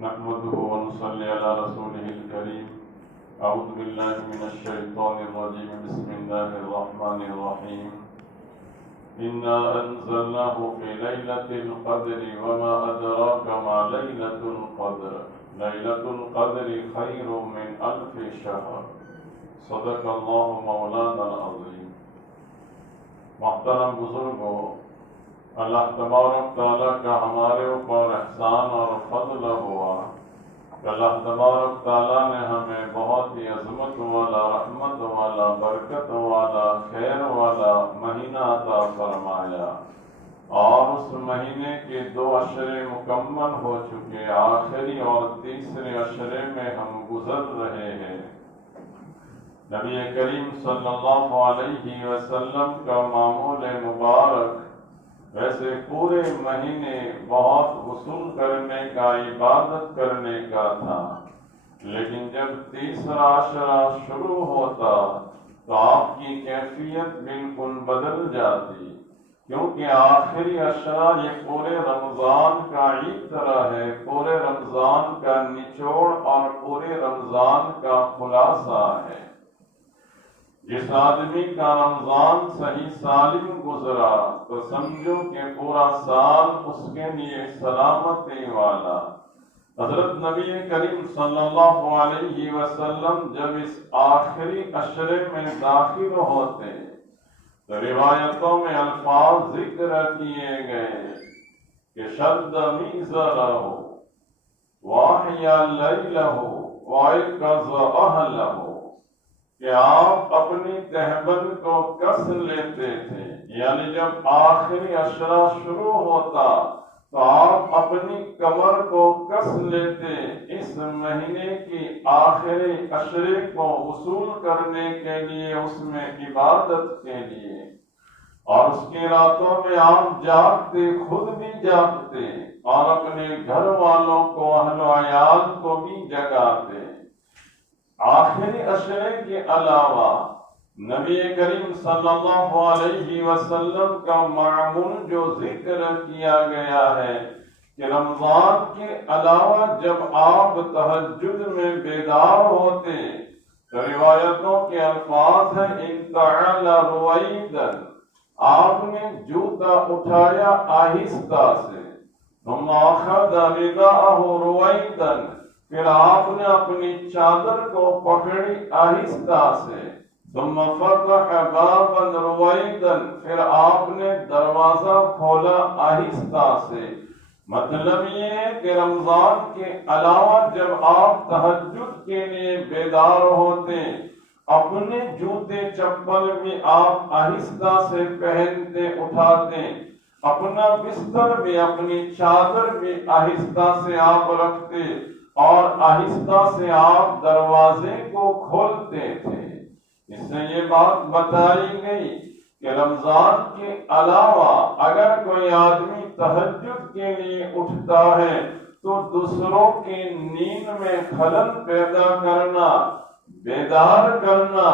نحمده ونصلي على رسوله الكريم. أعوذ بالله من الشيطان الرجيم. بسم الله الرحمن الرحيم. إنا أنزلناه في ليلة القدر وما أدراك ما ليلة القدر. ليلة القدر خير من 1000 شهر. صدق الله مولانا العظيم. محترم بزرگوں، اللہ تبارک تعالیٰ کا ہمارے اوپر احسان اور فضل ہوا کہ اللہ تبارک تعالیٰ نے ہمیں بہت ہی عظمت والا، رحمت والا، برکت والا، خیر والا مہینہ عطا فرمایا، اور اس مہینے کے 2 عشرے مکمل ہو چکے، آخری اور تیسرے عشرے میں ہم گزر رہے ہیں۔ نبی کریم صلی اللہ علیہ وسلم کا معمول مبارک ویسے پورے مہینے بہت غسل کرنے کا، عبادت کرنے کا تھا، لیکن جب تیسرا عشرہ شروع ہوتا تو آپ کی کیفیت بالکل بدل جاتی، کیونکہ آخری عشرہ یہ پورے رمضان کا عید طرح ہے، پورے رمضان کا نچوڑ اور پورے رمضان کا خلاصہ ہے۔ جس آدمی کا رمضان صحیح سالم گزرا تو سمجھو کہ پورا سال اس کے لیے سلامتی والا۔ حضرت نبی کریم صلی اللہ علیہ وسلم جب اس آخری عشرے میں داخل ہوتے تو روایتوں میں الفاظ ذکر کیے گئے کہ شد میزرہ واحیا لیلہ وائقظ اہلہ، کہ آپ اپنی تہبند کو کس لیتے تھے، یعنی جب آخری عشرہ شروع ہوتا تو آپ اپنی کمر کو کس لیتے اس مہینے کی آخری عشرے کو وصول کرنے کے لیے، اس میں عبادت کے لیے، اور اس کی راتوں میں آپ جاگتے، خود بھی جاگتے اور اپنے گھر والوں کو، اہل و عیال کو بھی جگاتے۔ آخری عشرے کے علاوہ نبی کریم صلی اللہ علیہ وسلم کا معمول جو ذکر کیا گیا ہے کہ رمضان کے علاوہ جب آپ تہجد میں بیدار ہوتے تو روایتوں کے الفاظ ہیں انتعال رویدن، آپ نے جوتا اٹھایا آہستہ سے، ثم اخذ رداءہ رویدن، پھر آپ نے اپنی چادر کو پکڑی آہستہ سے، ثم فتح بابا رویدا، پھر آپ نے دروازہ کھولا آہستہ سے۔ مطلب یہ ہے کہ رمضان کے علاوہ جب آپ تہجد کے لیے بیدار ہوتے، اپنے جوتے چپل بھی آپ آہستہ سے پہنتے، اٹھاتے، اپنا بستر بھی، اپنی چادر بھی آہستہ سے آپ رکھتے، اور آہستہ سے آپ دروازے کو کھولتے تھے۔ اس سے یہ بات بتائی گئی کہ رمضان کے علاوہ اگر کوئی آدمی تہجد کے لیے اٹھتا ہے تو دوسروں کی نیند میں خلل پیدا کرنا، بیدار کرنا،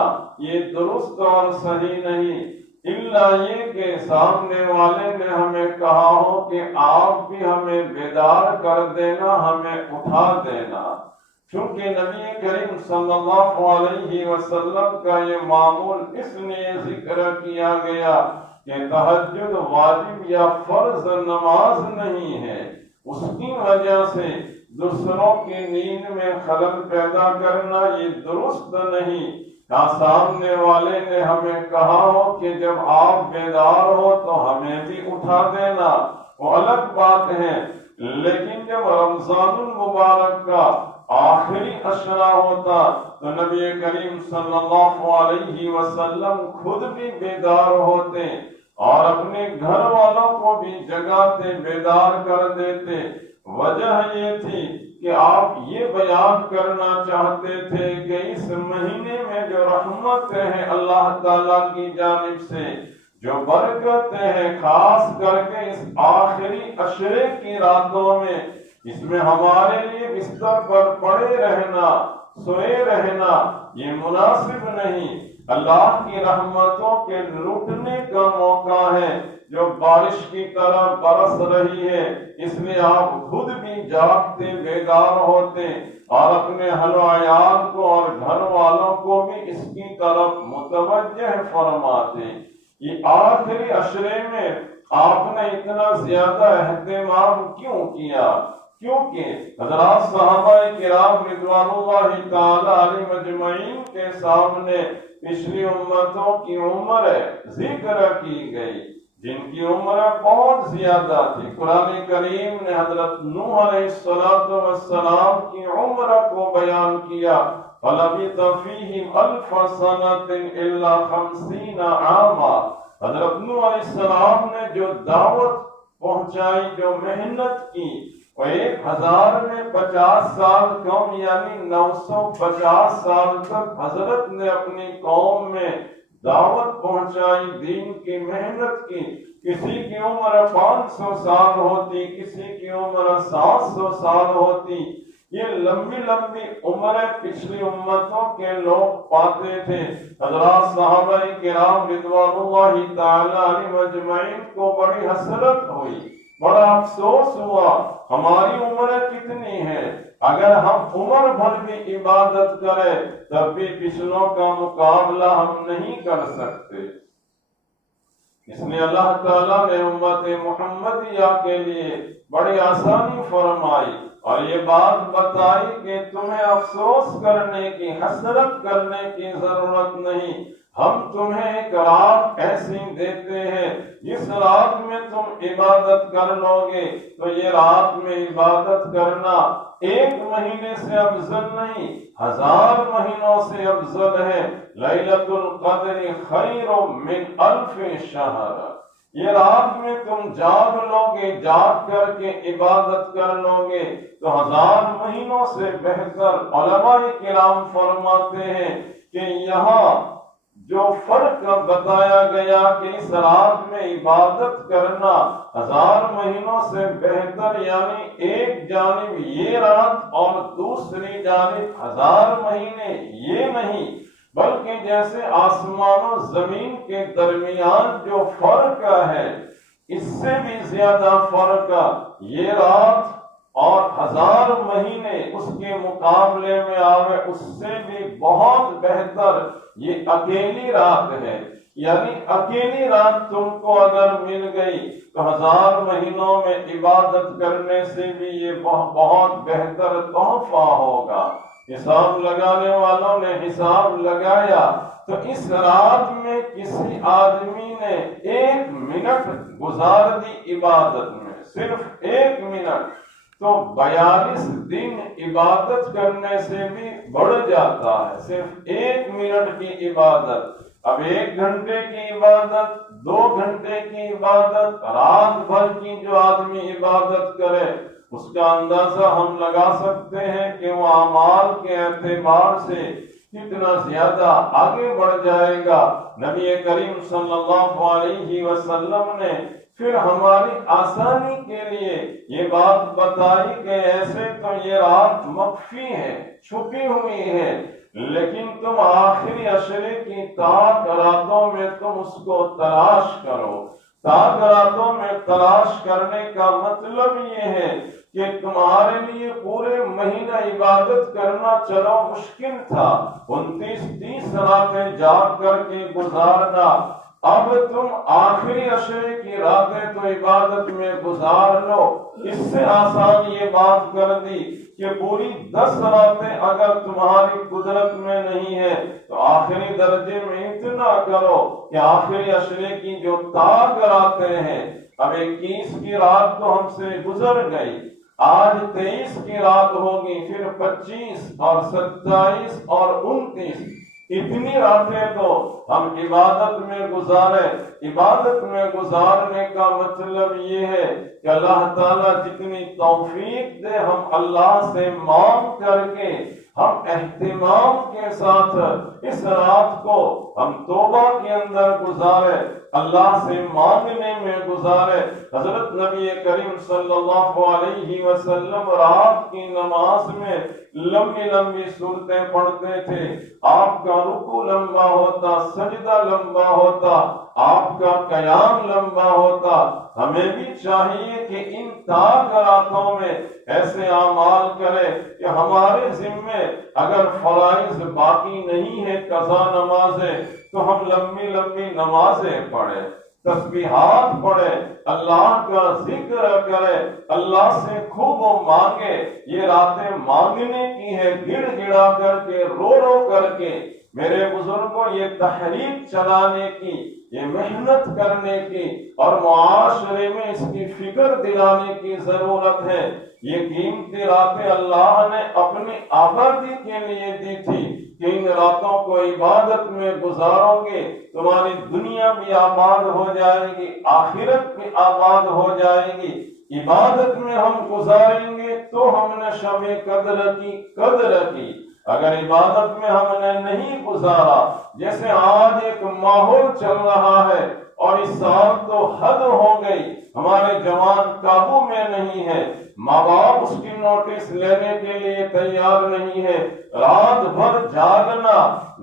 یہ درست اور صحیح نہیں، الا یہ کہ سامنے والے نے ہمیں کہا ہو کہ آپ بھی ہمیں بیدار کر دینا، ہمیں اٹھا دینا۔ چونکہ نبی کریم صلی اللہ علیہ وسلم کا یہ معمول اس لیے ذکر کیا گیا کہ تہجد واجب یا فرض نماز نہیں ہے، اس کی وجہ سے دوسروں کی نیند میں خلل پیدا کرنا یہ درست نہیں۔ سامنے والے نے ہمیں کہا ہو کہ جب آپ بیدار ہو تو ہمیں بھی اٹھا دینا، وہ الگ بات ہے، لیکن جب رمضان المبارک کا آخری عشرہ ہوتا تو نبی کریم صلی اللہ علیہ وسلم خود بھی بیدار ہوتے اور اپنے گھر والوں کو بھی جگاتے، بیدار کر دیتے۔ وجہ یہ تھی کہ آپ یہ بیان کرنا چاہتے تھے کہ اس مہینے میں جو رحمتیں ہیں اللہ تعالیٰ کی جانب سے، جو برکتیں ہیں، خاص کر کے اس آخری عشرے کی راتوں میں، اس میں ہمارے لیے بستر پر پڑے رہنا، سوئے رہنا یہ مناسب نہیں، اللہ کی رحمتوں کے لٹنے کا موقع ہے جو بارش کی طرح برس رہی ہے، اس لیے آپ خود بھی جاگتے بیدار ہوتے اور اپنے اہل و عیال کو اور گھر والوں کو بھی اس کی طرف متوجہ فرماتے۔ یہ آخری عشرے میں آپ نے اتنا زیادہ اہتمام کیوں کیا؟ کیونکہ حضرات صحابہ کرام رضوان اللہ تعالی علیہم اجمعین کے سامنے پچھلی امتوں کی عمر ذکر کی گئی جن کی عمر بہت زیادہ تھی۔ قرآن کریم نے حضرت نوح علیہ السلام کی عمر کو بیان کیا، فَلَبِثَ فِيهِمْ أَلْفَ سَنَةٍ إِلَّا 50 عَامًا۔ حضرت نوح علیہ السلام نے جو دعوت پہنچائی، جو محنت کی، وہ 1000 میں 50 سال کم یعنی 950 سال تک حضرت نے اپنی قوم میں دعوت پہنچائی، دین کی محنت کی۔ کسی کی عمر 500 سال ہوتی، کسی کی عمر 700 سال ہوتی۔ یہ لمبی لمبی عمریں پچھلی امتوں کے لوگ پاتے تھے۔ حضرات صحابہ کرام رضوان اللہ تعالی علیہم اجمعین کو بڑی حسرت ہوئی، بڑا افسوس ہوا، ہماری عمریں کتنی ہیں، اگر ہم عمر بھر بھی عبادت کریں تب بھی پچھلوں کا مقابلہ ہم نہیں کر سکتے۔ اس لیے اللہ تعالیٰ نے امت محمدیہ کے لیے بڑی آسانی فرمائی اور یہ بات بتائی کہ تمہیں افسوس کرنے کی، حسرت کرنے کی ضرورت نہیں۔ ہم تمہیں ایک رات ایسی دیتے ہیں جس رات میں تم عبادت کر لو گے تو یہ رات میں عبادت کرنا 1 مہینے سے افضل نہیں، 1000 مہینوں سے افضل ہے۔ لیلۃ القدر خیر من 1000 شہر۔ یہ رات میں تم جاگ لو گے، جاگ کر کے عبادت کر لو گے تو 1000 مہینوں سے بہتر۔ علماء کرام فرماتے ہیں کہ یہاں جو فرق بتایا گیا کہ اس رات میں عبادت کرنا 1000 مہینوں سے بہتر، یعنی ایک جانب یہ رات اور دوسری جانب 1000 مہینے، یہ نہیں بلکہ جیسے آسمان و زمین کے درمیان جو فرق ہے اس سے بھی زیادہ فرق یہ رات اور 1000 مہینے اس کے مقابلے میں آوے، اس سے بھی بہت بہتر یہ اکیلی رات ہے۔ یعنی اکیلی رات تم کو اگر مل گئی تو 1000 مہینوں میں عبادت کرنے سے بھی یہ بہت بہتر تحفہ ہوگا۔ حساب لگانے والوں نے حساب لگایا تو اس رات میں کسی آدمی نے 1 منٹ گزار دی عبادت میں، صرف 1 منٹ، تو 42 دن عبادت کرنے سے بھی بڑھ جاتا ہے۔ صرف 1 منٹ کی عبادت، اب 1 گھنٹے کی عبادت، 2 گھنٹے کی عبادت، رات بھر کی جو آدمی عبادت کرے اس کا اندازہ ہم لگا سکتے ہیں کہ وہ اعمال کے اعتبار سے کتنا زیادہ آگے بڑھ جائے گا۔ نبی کریم صلی اللہ علیہ وسلم نے پھر ہماری آسانی کے لیے یہ بات بتائی کہ ایسے تو یہ رات مخفی ہے، چھپی ہوئی ہے، لیکن تم آخری عشرے کی تاک راتوں میں تم اس کو تلاش کرو۔ تاک راتوں میں تلاش کرنے کا مطلب یہ ہے کہ تمہارے لیے پورے مہینہ عبادت کرنا چلو مشکل تھا، 29-30 راتیں جاگ کر کے گزارنا، اب تم آخری عشرے کی راتیں تو عبادت میں گزار لو۔ اس سے آسان یہ بات کر دی کہ پوری 10 راتیں اگر تمہاری قدرت میں نہیں ہے تو آخری درجے میں اتنا کرو کہ آخری عشرے کی جو تاک راتیں ہیں، اب 21 کی رات تو ہم سے گزر گئی، آج 23 کی رات ہوگی، پھر 25 اور 27 اور 29، اتنی راتیں تو ہم عبادت میں گزارے۔ عبادت میں گزارنے کا مطلب یہ ہے کہ اللہ تعالیٰ جتنی توفیق دے ہم اللہ سے مانگ کر کے ہم اہتمام کے ساتھ اس رات کو ہم توبہ کے اندر گزارے، اللہ سے مانگنے میں گزارے۔ حضرت نبی کریم صلی اللہ علیہ وسلم رات کی نماز میں لمبی لمبی صورتیں پڑھتے تھے، آپ کا رکوع لمبا ہوتا، سجدہ لمبا ہوتا، آپ کا قیام لمبا ہوتا۔ ہمیں بھی چاہیے کہ ان تاک راتوں میں ایسے اعمال کرے کہ ہمارے ذمے اگر فرائض باقی نہیں ہے قضا نمازیں تو ہم لمبی لمبی نمازیں پڑھیں، تسبیحات پڑھے، اللہ کا ذکر کرے، اللہ سے خوب مانگے۔ یہ راتیں مانگنے کی ہے، گڑ گڑا کر کے، رو رو کر کے۔ میرے بزرگوں یہ تحریک چلانے کی، یہ محنت کرنے کی اور معاشرے میں اس کی فکر دلانے کی ضرورت ہے۔ یہ قیمتی راتیں اللہ نے اپنی آبادی کے لیے دی تھی کہ ان راتوں کو عبادت میں گزارو گے، تمہاری دنیا بھی آباد ہو جائے گی، آخرت بھی آباد ہو جائے گی۔ عبادت میں ہم گزاریں گے تو ہم نے شب قدر کی قدر کی۔ اگر عبادت میں ہم نے نہیں گزارا، جیسے آج ایک ماحول چل رہا ہے اور اس سال تو حد ہو گئی، ہمارے جوان قابو میں نہیں ہے، ماں باپ اس کی نوٹس لینے کے لیے تیار نہیں ہے، رات بھر جاگنا،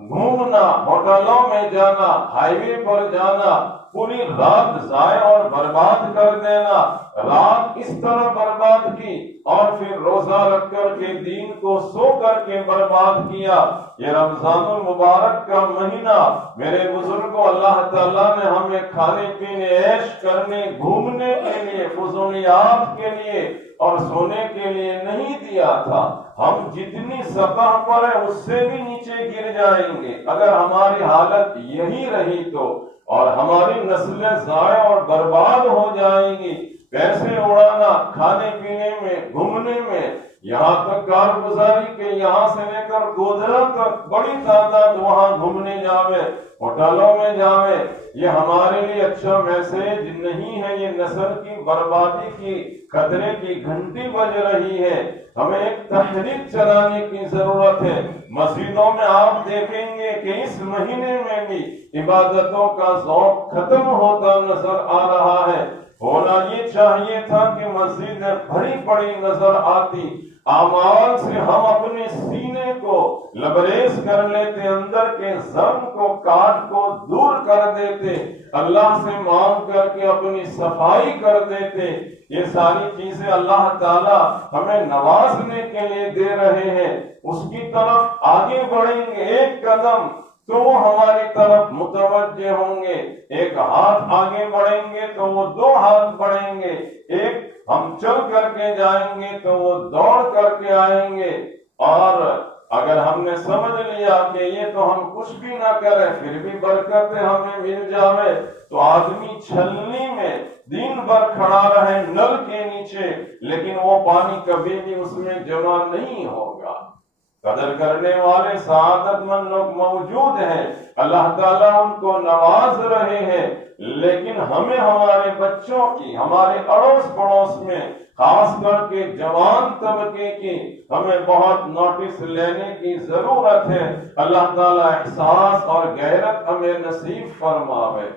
گھومنا، ہوٹلوں میں جانا، ہائی وے پر جانا، پوری رات ضائع اور برباد کر دینا۔ رات اس طرح برباد کی اور پھر روزہ رکھ کر کے دین کو سو کر کے برباد کیا۔ یہ رمضان المبارک کا مہینہ میرے بزرگوں اللہ تعالیٰ نے ہمیں کھانے پینے، عیش کرنے، گھومنے کے لیے، فضولیات کے لیے اور سونے کے لیے نہیں دیا تھا۔ ہم جتنی سطح پر ہیں اس سے بھی نیچے گر جائیں گے اگر ہماری حالت یہی رہی تو، اور ہماری نسلیں ضائع اور برباد ہو جائیں گی۔ پیسے اڑانا کھانے پینے میں، گھومنے میں، یہاں تک کارگزاری کے یہاں سے لے کر گودرا تک بڑی تعداد وہاں گھومنے جاوے، ہوٹلوں میں جاوے، یہ ہمارے لیے اچھا میسج نہیں ہے۔ یہ نسل کی بربادی کی خطرے کی گھنٹی بج رہی ہے۔ ہمیں ایک تحریک چلانے کی ضرورت ہے۔ مسجدوں میں آپ دیکھیں گے کہ اس مہینے میں بھی عبادتوں کا ذوق ختم ہوتا نظر آ رہا ہے۔ ہونا یہ چاہیے تھا کہ مسجدیں بھری پڑی نظر آتی، اعمال سے ہم اپنے سینے کو لبریز کر لیتے، اندر کے زنگ کو، کاٹ کو دور کر دیتے، اللہ سے مانگ کر کے اپنی صفائی کر دیتے۔ یہ ساری چیزیں اللہ تعالی ہمیں نوازنے کے لیے دے رہے ہیں، اس کی طرف آگے بڑھیں گے ایک قدم تو وہ ہماری طرف متوجہ ہوں گے، ایک ہاتھ آگے بڑھیں گے تو وہ دو ہاتھ بڑھیں گے، ایک ہم چل کر کے جائیں گے تو وہ دوڑ کر کے آئیں گے۔ اور اگر ہم نے سمجھ لیا کہ یہ تو ہم کچھ بھی نہ کریں پھر بھی برکتیں ہمیں مل جاوے، تو آدمی چھلنی میں دن بھر کھڑا رہے نل کے نیچے، لیکن وہ پانی کبھی بھی اس میں جمع نہیں ہوگا۔ قدر کرنے والے سعادت مند لوگ موجود ہیں، اللہ تعالیٰ ان کو نواز رہے ہیں، لیکن ہمیں ہمارے بچوں کی، ہمارے اڑوس پڑوس میں، خاص کر کے جوان طبقے کی ہمیں بہت نوٹس لینے کی ضرورت ہے۔ اللہ تعالیٰ احساس اور غیرت ہمیں نصیب فرماوے۔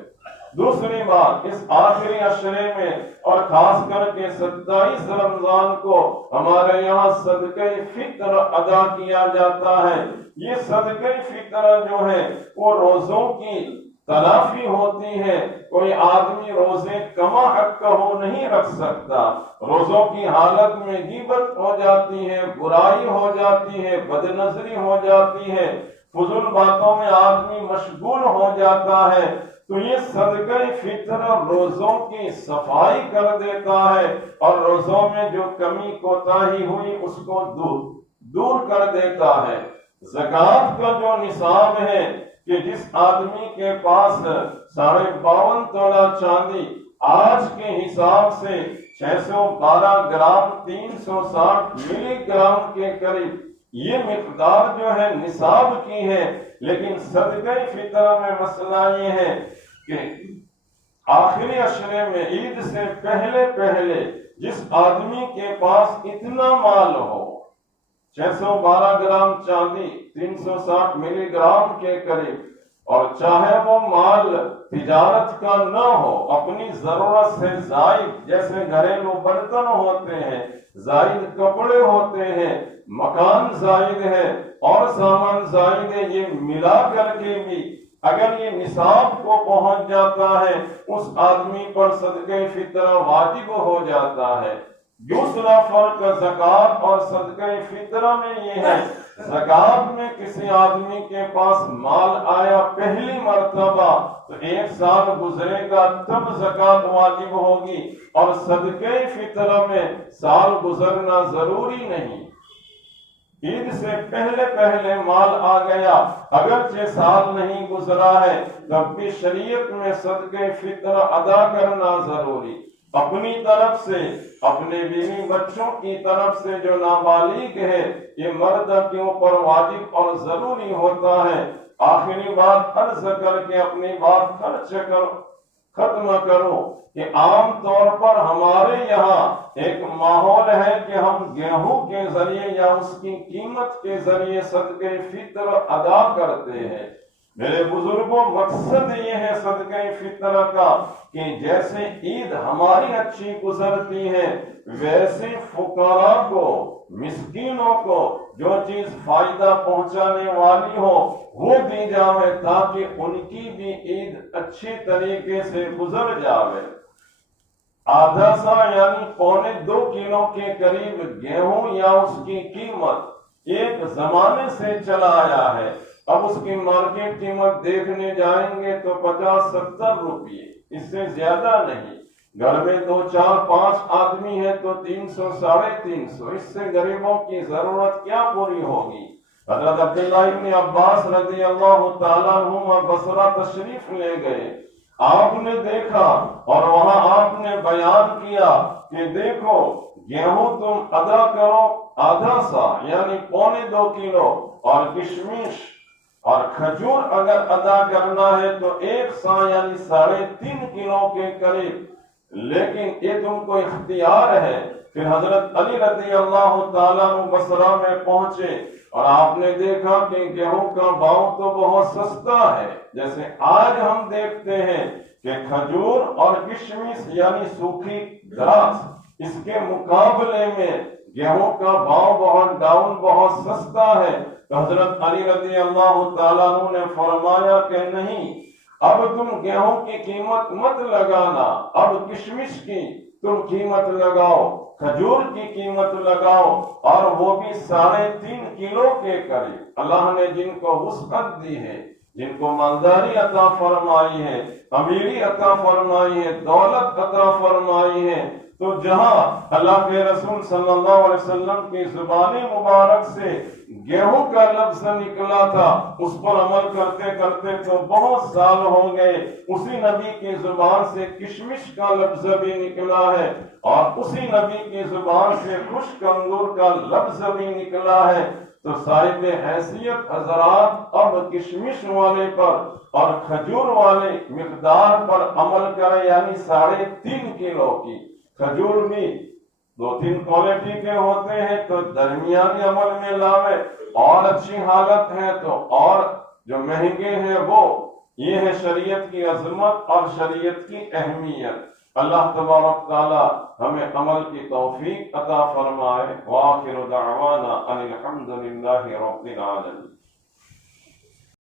دوسری بات، اس آخری عشرے میں اور خاص کر کے 27 رمضان کو ہمارے یہاں صدقہ فطر ادا کیا جاتا ہے۔ یہ صدقہ فطر جو ہے وہ روزوں کی تلافی ہوتی ہے۔ کوئی آدمی روزے کما حق کا ہو نہیں رکھ سکتا، روزوں کی حالت میں غیبت ہو جاتی ہے، برائی ہو جاتی ہے، بد نظری ہو جاتی ہے، فضول باتوں میں آدمی مشغول ہو جاتا ہے، تو یہ صدقہ فطر روزوں کی صفائی کر دیتا ہے اور روزوں میں جو کمی کوتاہی ہوئی اس کو دور کر دیتا ہے۔ زکوٰۃ کا جو نصاب ہے کہ جس آدمی کے پاس 52.5 تولہ چاندی آج کے حساب سے 612 گرام 360 ملی گرام کے قریب یہ مقدار جو ہے نصاب کی ہے، لیکن صدقہ فطر میں مسئلہ یہ ہے کہ آخری عشرے میں عید سے پہلے پہلے جس آدمی کے پاس اتنا مال ہو، 612 گرام چاندی، 360 ملی گرام کے قریب، اور چاہے وہ مال تجارت کا نہ ہو، اپنی ضرورت سے زائد، جیسے گھریلو برتن ہوتے ہیں، زائد کپڑے ہوتے ہیں، مکان زائد ہے اور سامان زائد ہے، یہ ملا کر کے بھی اگر یہ نصاب کو پہنچ جاتا ہے، اس آدمی پر صدقہ فطرہ واجب ہو جاتا ہے۔ دوسرا فرق زکوٰۃ اور صدقہ فطرہ میں یہ ہے، زکوٰۃ میں کسی آدمی کے پاس مال آیا پہلی مرتبہ تو 1 سال گزرے گا تب زکوٰۃ واجب ہوگی، اور صدقہ فطرہ میں سال گزرنا ضروری نہیں۔ عید سے پہلے پہلے مال آ گیا، اگرچہ سال نہیں گزرا ہے، تب بھی شریعت میں صدقہ فطرہ ادا کرنا ضروری۔ اپنی طرف سے، اپنے بیوی بچوں کی طرف سے جو نابالغ ہے، یہ مرد کے اوپر واجب اور ضروری ہوتا ہے۔ آخری بات عرض کر کے اپنی بات ختم کرو کہ عام طور پر ہمارے یہاں ایک ماحول ہے کہ ہم گیہوں کے ذریعے یا اس کی قیمت کے ذریعے صدقہ فطر ادا کرتے ہیں۔ میرے بزرگوں، مقصد یہ ہے صدقہ فطر کا کہ جیسے عید ہماری اچھی گزرتی ہے، ویسے فقراء کو، مسکینوں کو جو چیز فائدہ پہنچانے والی ہو وہ دی جاوے، تاکہ ان کی بھی عید اچھی طریقے سے گزر جاوے۔ آدھا سا یعنی 1.25 کلو کے قریب گیہوں یا اس کی قیمت ایک زمانے سے چلا آیا ہے، اب اس کی مارکیٹ قیمت دیکھنے جائیں گے تو 50-70 روپے، اس سے زیادہ نہیں۔ گھر میں 2 4 5 آدمی ہے تو 300-350، اس سے غریبوں کی ضرورت کیا پوری ہوگی؟ حضرت عبداللہ ابن عباس رضی اللہ تعالیٰ عنہما بصرہ تشریف لے گئے، آپ نے دیکھا اور وہاں آپ نے بیان کیا کہ دیکھو گیہوں تم ادا کرو آدھا سا یعنی 1.25 کلو، اور کشمش اور کھجور اگر ادا کرنا ہے تو 1 سا یعنی 3.5 کلو کے قریب، لیکن یہ تم کو اختیار ہے۔ پھر حضرت علی رضی اللہ تعالیٰ عنہ بصرہ میں پہنچے اور آپ نے دیکھا کہ گیہوں کا بھاؤ تو بہت سستا ہے، جیسے آج ہم دیکھتے ہیں کہ کھجور اور کشمش یعنی سوکھی گھاس، اس کے مقابلے میں گیہوں کا بھاؤ بہت ڈاؤن، بہت سستا ہے۔ تو حضرت علی رضی اللہ تعالیٰ عنہ نے فرمایا کہ نہیں، اب تم گیہوں کی قیمت مت لگانا، اب کشمش کی تم قیمت لگاؤ، کھجور کی قیمت لگاؤ، اور وہ بھی 3.5 کلو کے قریب۔ اللہ نے جن کو وسعت دی ہے، جن کو مالداری عطا فرمائی ہے، امیری عطا فرمائی ہے، دولت عطا فرمائی ہے، تو جہاں اللہ کے رسول صلی اللہ علیہ وسلم کی زبان مبارک سے گیہوں کا لفظ نکلا تھا، اس پر عمل کرتے کرتے تو بہت سال ہو گئے، اسی نبی کی زبان سے کشمش کا لفظ بھی نکلا ہے، اور اسی نبی کی زبان سے خشک انگور کا لفظ بھی نکلا ہے۔ تو صاحب حیثیت حضرات اب کشمش والے پر اور کھجور والے مقدار پر عمل کرے، یعنی 3.5 کلو کی۔ کھجور بھی 2-3 کوالٹی کے ہوتے ہیں تو درمیانی عمل میں لاوے، اور اچھی حالت ہے تو، اور جو مہنگے ہیں وہ۔ یہ ہے شریعت کی عظمت اور شریعت کی اہمیت۔ اللہ تبارک تعالی ہمیں عمل کی توفیق عطا فرمائے۔ وآخر دعوانا ان الحمد للہ رب العالمین۔